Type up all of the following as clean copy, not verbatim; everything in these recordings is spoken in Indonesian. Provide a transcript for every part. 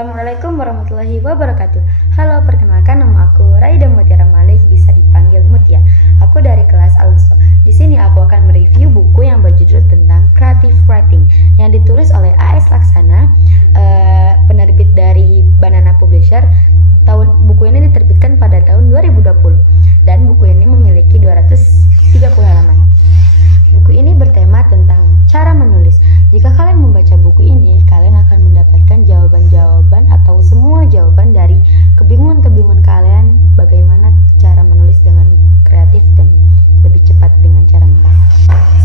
Assalamualaikum warahmatullahi wabarakatuh. Halo, perkenalkan nama aku Raida Mutiara Malik, bisa dipanggil Mutia. Aku dari kelas Alumso. Di sini aku akan mereview buku yang berjudul tentang Creative Writing yang ditulis oleh A.S. Laksana, penerbit dari Banana Publisher. Buku ini diterbitkan pada tahun 2020 dan buku ini memiliki 230 halaman. Buku ini bertema tentang cara menulis. Jika kalian membaca buku ini, kalian akan mendapatkan jawaban-jawaban atau semua jawaban dari kebingungan-kebingungan kalian bagaimana cara menulis dengan kreatif dan lebih cepat dengan cara menulis.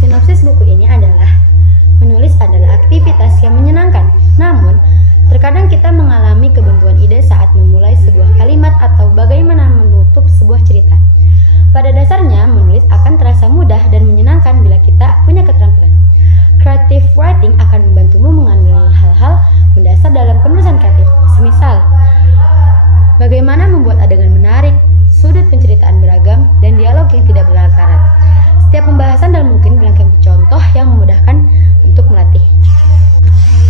Sinopsis buku ini adalah menulis adalah aktivitas yang menyenangkan. Namun, terkadang kita mengalami kebuntuan ide saat memulai sebuah kalimat atau bagaimana menutup sebuah cerita. Pada dasarnya, menulis akan terasa mudah dan menyenangkan bila kita punya keterampilan. Creative writing akan membantumu mengenali hal-hal mendasar dalam penulisan kreatif. Semisal, bagaimana membuat adegan menarik, sudut penceritaan beragam, dan dialog yang tidak berlarat-larat. Setiap pembahasan dalam mungkin dilengkapi contoh yang memudahkan untuk melatih.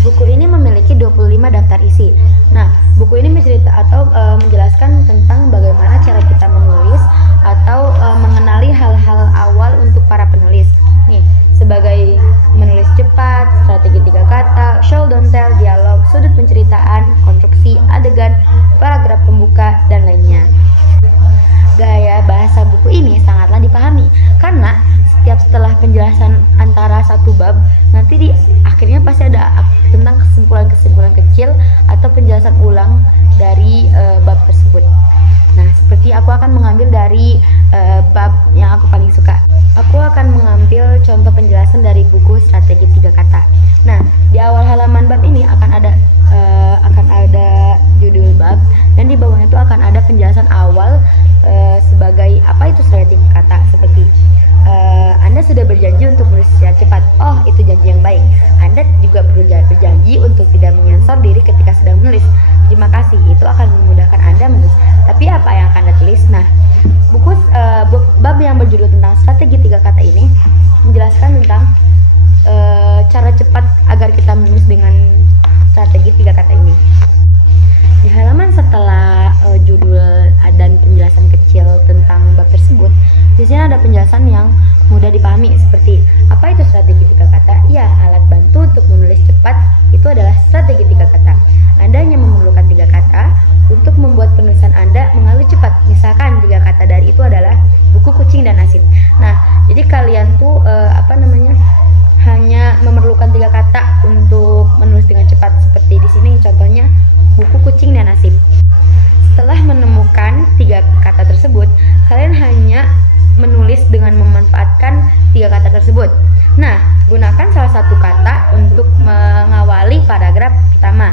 Buku ini memiliki 25 daftar isi. Nah, buku ini mencerita atau menjelaskan tentang bagaimana cara kita menulis atau mengenali hal-hal awal untuk para penulis. Nih, sebagai menulis cepat, strategi 3 kata, show don't tell, dialog, sudut penceritaan, konstruksi, adegan, paragraf pembuka, dan lainnya. Gaya bahasa buku ini sangatlah dipahami karena setelah penjelasan antara satu bab, nanti di akhirnya pasti ada tentang kesimpulan-kesimpulan kecil atau penjelasan ulang dari bab tersebut. Nah, seperti aku akan mengambil dari bab yang aku paling suka. Aku akan mengambil contoh penjelasan dari buku Strategi 3 Kata. Nah, di awal halaman bab ini akan ada judul bab, dan di bawahnya itu akan ada penjelasan awal sebagai apa itu strategi kata, seperti Anda sudah berjanji untuk menulis secara cepat. Oh, itu janji yang baik. Anda juga perlu berjanji untuk tidak menyensor diri ketika sedang menulis. Terima kasih, itu akan memudahkan Anda menulis. Tapi apa yang akan Anda tulis? Nah, bab yang berjudul tentang strategi 3 kata ini menjelaskan tentang cara cepat agar kita menulis dengan strategi 3 kata ini. Di halaman setelah judul dan penjelasan kecil tentang bab tersebut, di sini ada penjelasan yang mudah dipahami, seperti apa itu strategi 3 kata? Ya, alat bantu untuk menulis cepat itu adalah strategi 3 kata. Anda hanya memerlukan 3 kata untuk membuat penulisan Anda mengalir cepat. Misalkan 3 kata dari itu adalah buku, kucing, dan asin. Nah, jadi kalian tuh hanya memerlukan 3 kata untuk menulis dengan cepat. Seperti di sini contohnya buku, kucing, dan asin. Setelah menemukan 3 kata tersebut, kalian hanya menulis dengan memanfaatkan 3 kata tersebut. Nah, gunakan salah satu kata untuk mengawali paragraf pertama.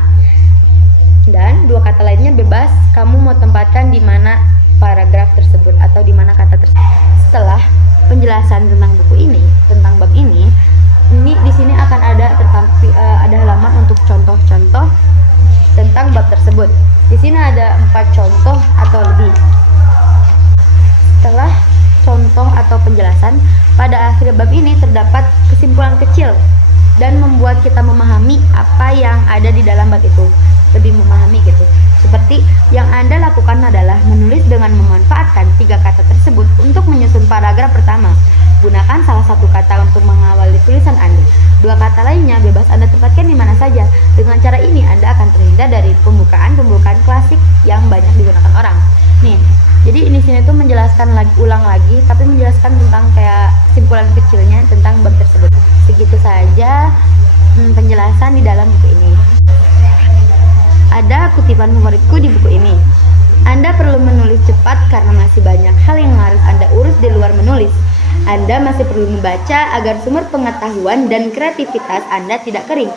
Dan 2 kata lainnya bebas kamu mau tempatkan di mana paragraf tersebut atau di mana kata tersebut. Setelah penjelasan tentang buku ini, tentang bab ini di sini akan ada halaman untuk contoh-contoh tentang bab tersebut. Di sini ada 4 contoh atau lebih. Setelah contoh atau penjelasan, pada akhir bab ini terdapat kesimpulan kecil dan membuat kita memahami apa yang ada di dalam bab itu, lebih memahami gitu. Seperti yang Anda lakukan adalah menulis dengan memanfaatkan 3 kata tersebut untuk menyusun paragraf pertama. Gunakan salah satu kata untuk mengawali tulisan Anda. 2 kata lainnya bebas Anda tempatkan di mana saja. Dengan cara ini Anda akan terhindar dari pembukaan klasik yang banyak digunakan orang. Nih, jadi di sini tuh menjelaskan ulang lagi, tapi menjelaskan tentang kayak kesimpulan kecilnya tentang bab tersebut. Segitu saja penjelasan di dalam buku ini. Ada kutipan favoritku di buku ini. Anda perlu menulis cepat karena masih banyak hal yang harus Anda urus di luar menulis. Anda masih perlu membaca agar sumber pengetahuan dan kreativitas Anda tidak kering.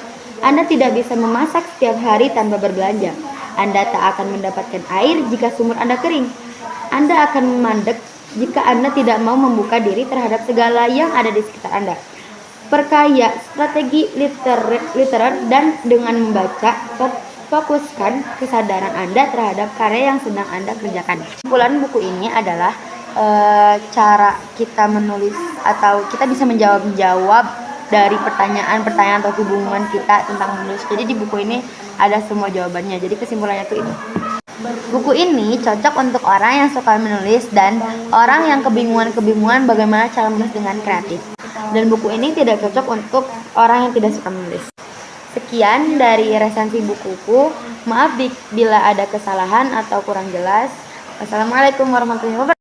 Anda tidak bisa memasak setiap hari tanpa berbelanja. Anda tak akan mendapatkan air jika sumur Anda kering. Anda akan memandek jika Anda tidak mau membuka diri terhadap segala yang ada di sekitar Anda. Perkaya strategi literer dan dengan membaca, fokuskan kesadaran Anda terhadap karya yang sedang Anda kerjakan. Kesimpulan buku ini adalah cara kita menulis atau kita bisa menjawab dari pertanyaan-pertanyaan atau kebingungan kita tentang menulis. Jadi di buku ini ada semua jawabannya. Jadi kesimpulannya tuh itu. Buku ini cocok untuk orang yang suka menulis dan orang yang kebingungan bagaimana cara menulis dengan kreatif. Dan buku ini tidak cocok untuk orang yang tidak suka menulis. Sekian dari resensi bukuku. Maaf bila ada kesalahan atau kurang jelas. Wassalamualaikum warahmatullahi wabarakatuh.